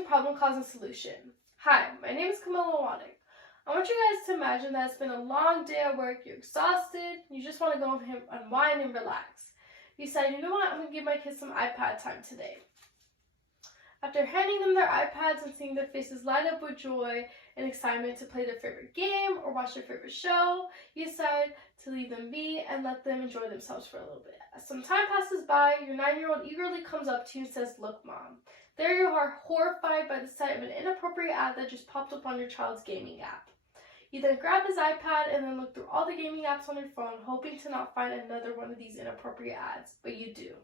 using problem, cause, and solution. Hi, my name is Camilla Wadik. I want you guys to imagine that it's been a long day at work, you're exhausted, you just want to go home, unwind and relax. You decide, you know what, I'm going to give my kids some iPad time today. After handing them their iPads and seeing their faces light up with joy and excitement to play their favorite game or watch their favorite show, you decide to leave them be and let them enjoy themselves for a little bit. As some time passes by, your 9-year-old eagerly comes up to you and says, "Look, Mom." There you are, horrified by the sight of an inappropriate ad that just popped up on your child's gaming app. You then grab his iPad and then look through all the gaming apps on your phone, hoping to not find another one of these inappropriate ads, but you do.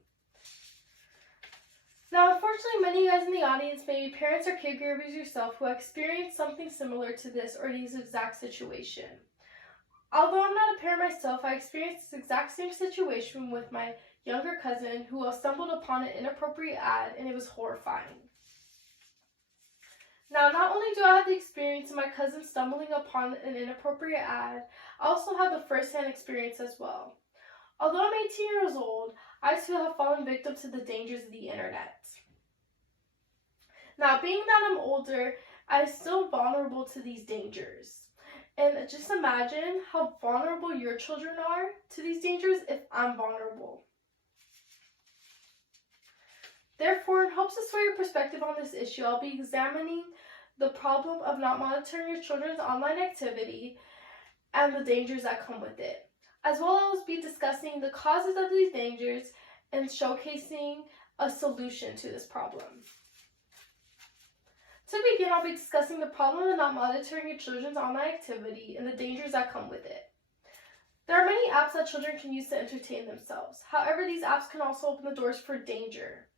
Now, unfortunately, many of you guys in the audience may be parents or caregivers yourself who have experienced something similar to this or this exact situation. Although I'm not a parent myself, I experienced this exact same situation with my younger cousin who stumbled upon an inappropriate ad, and it was horrifying. Now, not only do I have the experience of my cousin stumbling upon an inappropriate ad, I also have the first-hand experience as well. Although I'm 18 years old, I too have fallen victim to the dangers of the internet. Now, being that I'm older, I'm still vulnerable to these dangers. And just imagine how vulnerable your children are to these dangers if I'm vulnerable. Therefore, in hopes to sway your perspective on this issue, I'll be examining the problem of not monitoring your children's online activity and the dangers that come with it. As well as be discussing the causes of these dangers and showcasing a solution to this problem. To begin, I'll be discussing the problem of not monitoring your children's online activity and the dangers that come with it. There are many apps that children can use to entertain themselves. However, these apps can also open the doors for danger.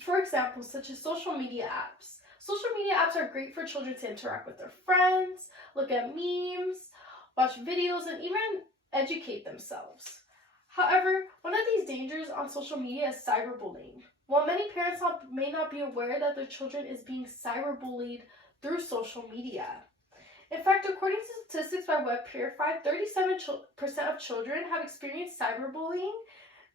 For example, such as social media apps. Social media apps are great for children to interact with their friends, look at memes, watch videos, and even educate themselves. However, one of these dangers on social media is cyberbullying. While many parents may not be aware that their children is being cyberbullied through social media. In fact, according to statistics by Web Purified, 37% of children have experienced cyberbullying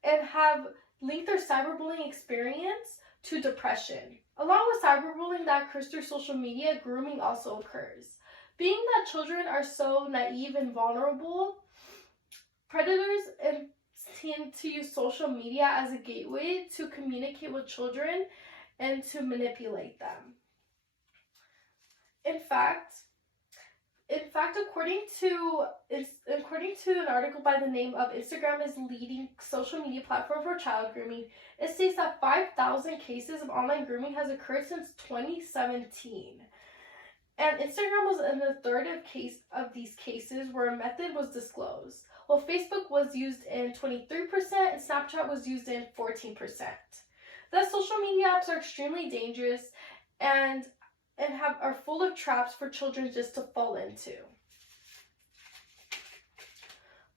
and have linked their cyberbullying experience to depression. Along with cyberbullying that occurs through social media, grooming also occurs. Being that children are so naive and vulnerable, predators tend to use social media as a gateway to communicate with children and to manipulate them. In fact, according to an article by the name of "Instagram is leading social media platform for child grooming," it states that 5,000 cases of online grooming has occurred since 2017. And Instagram was in a third of these cases where a method was disclosed, while Facebook was used in 23% and Snapchat was used in 14%. Thus, social media apps are extremely dangerous and are full of traps for children just to fall into.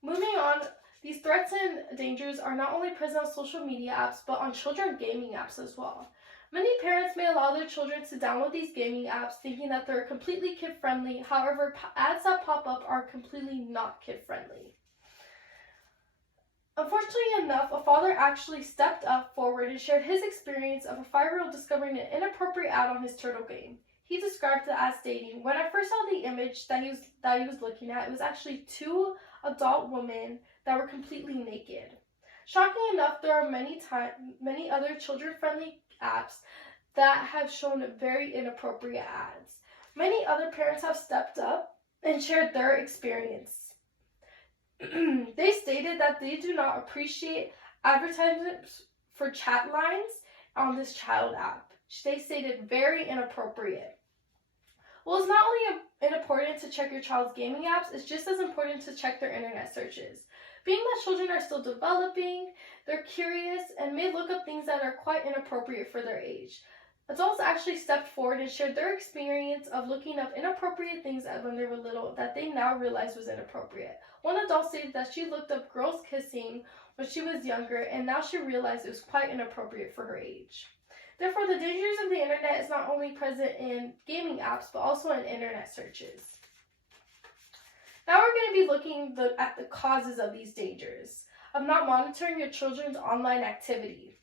Moving on, these threats and dangers are not only present on social media apps, but on children gaming apps as well. Many parents may allow their children to download these gaming apps thinking that they're completely kid-friendly. However, ads that pop up are completely not kid-friendly. Unfortunately enough, a father actually stepped up forward and shared his experience of a 5-year-old discovering an inappropriate ad on his turtle game. He described it as stating, "When I first saw the image that he was looking at, it was actually 2 adult women that were completely naked. Shocking enough, there are many other children-friendly apps that have shown very inappropriate ads. Many other parents have stepped up and shared their experience. They stated that they do not appreciate advertisements for chat lines on this child app. They stated very inappropriate. Well, it's not only important to check your child's gaming apps, it's just as important to check their internet searches. Being that children are still developing, they're curious and may look up things that are quite inappropriate for their age. Adults actually stepped forward and shared their experience of looking up inappropriate things when they were little that they now realized was inappropriate. One adult stated that she looked up girls kissing when she was younger and now she realized it was quite inappropriate for her age. Therefore, the dangers of the internet is not only present in gaming apps, but also in internet searches. Now we're going to be looking at the causes of these dangers, of not monitoring your children's online activity.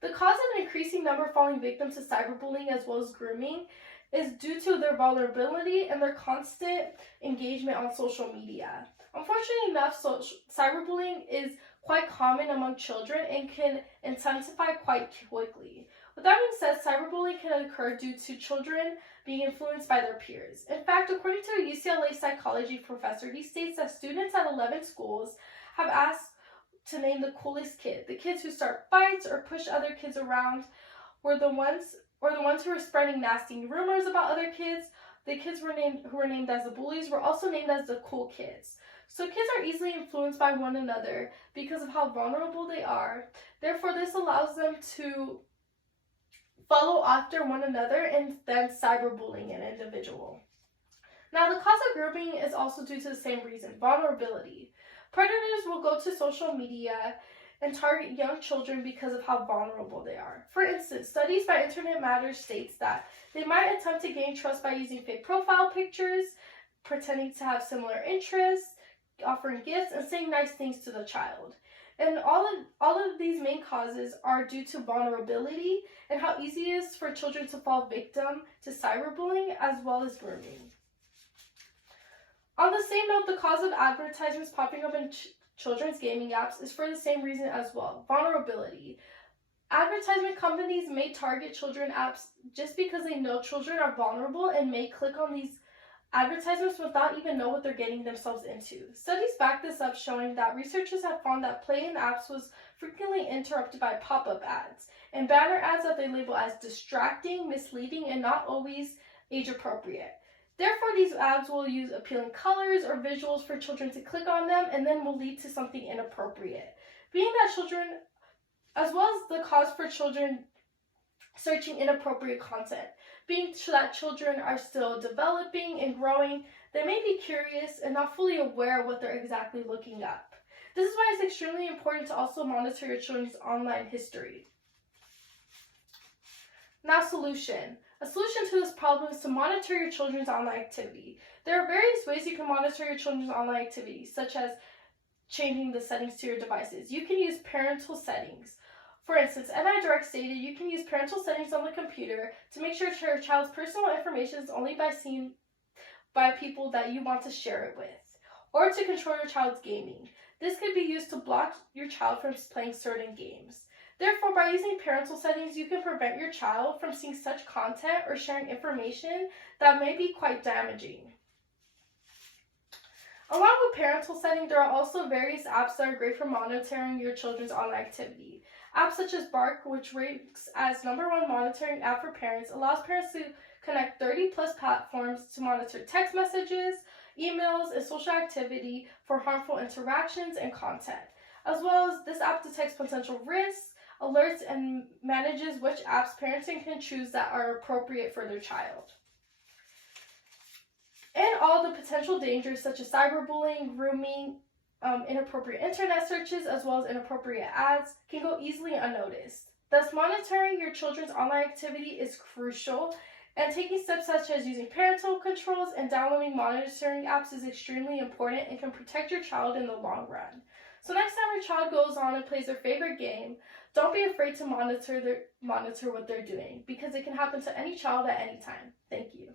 The cause of an increasing number falling victim to cyberbullying as well as grooming is due to their vulnerability and their constant engagement on social media. Unfortunately enough, cyberbullying is quite common among children and can intensify quite quickly. With that being said, cyberbullying can occur due to children being influenced by their peers. In fact, according to a UCLA psychology professor, he states that students at 11 schools have asked to name the coolest kid. The kids who start fights or push other kids around were the ones who were spreading nasty rumors about other kids. The kids who were named as the bullies were also named as the cool kids. So kids are easily influenced by one another because of how vulnerable they are. Therefore, this allows them to follow after one another and then cyberbullying an individual. Now, the cause of grooming is also due to the same reason, vulnerability. Predators will go to social media and target young children because of how vulnerable they are. For instance, studies by Internet Matters states that they might attempt to gain trust by using fake profile pictures, pretending to have similar interests, offering gifts, and saying nice things to the child. And all of these main causes are due to vulnerability and how easy it is for children to fall victim to cyberbullying as well as grooming. On the same note, the cause of advertisements popping up in children's gaming apps is for the same reason as well, vulnerability. Advertisement companies may target children apps just because they know children are vulnerable and may click on these advertisements without even know what they're getting themselves into. Studies back this up, showing that researchers have found that play in apps was frequently interrupted by pop-up ads and banner ads that they label as distracting, misleading, and not always age-appropriate. Therefore, these ads will use appealing colors or visuals for children to click on them and then will lead to something inappropriate. Being that children, as well as the cause for children searching inappropriate content, being that children are still developing and growing, they may be curious and not fully aware of what they're exactly looking up. This is why it's extremely important to also monitor your children's online history. Now, solution. A solution to this problem is to monitor your children's online activity. There are various ways you can monitor your children's online activity, such as changing the settings to your devices. You can use parental settings. For instance, NIDirect stated you can use parental settings on the computer to make sure your child's personal information is only seen by people that you want to share it with, or to control your child's gaming. This could be used to block your child from playing certain games. Therefore, by using parental settings, you can prevent your child from seeing such content or sharing information that may be quite damaging. Along with parental settings, there are also various apps that are great for monitoring your children's online activity. Apps such as Bark, which ranks as #1 monitoring app for parents, allows parents to connect 30+ platforms to monitor text messages, emails, and social activity for harmful interactions and content. As well as this app detects potential risks, alerts, and manages which apps parenting can choose that are appropriate for their child. And all the potential dangers such as cyberbullying, grooming, inappropriate internet searches, as well as inappropriate ads can go easily unnoticed. Thus, monitoring your children's online activity is crucial, and taking steps such as using parental controls and downloading monitoring apps is extremely important and can protect your child in the long run. So next time your child goes on and plays their favorite game, don't be afraid to monitor what they're doing, because it can happen to any child at any time. Thank you.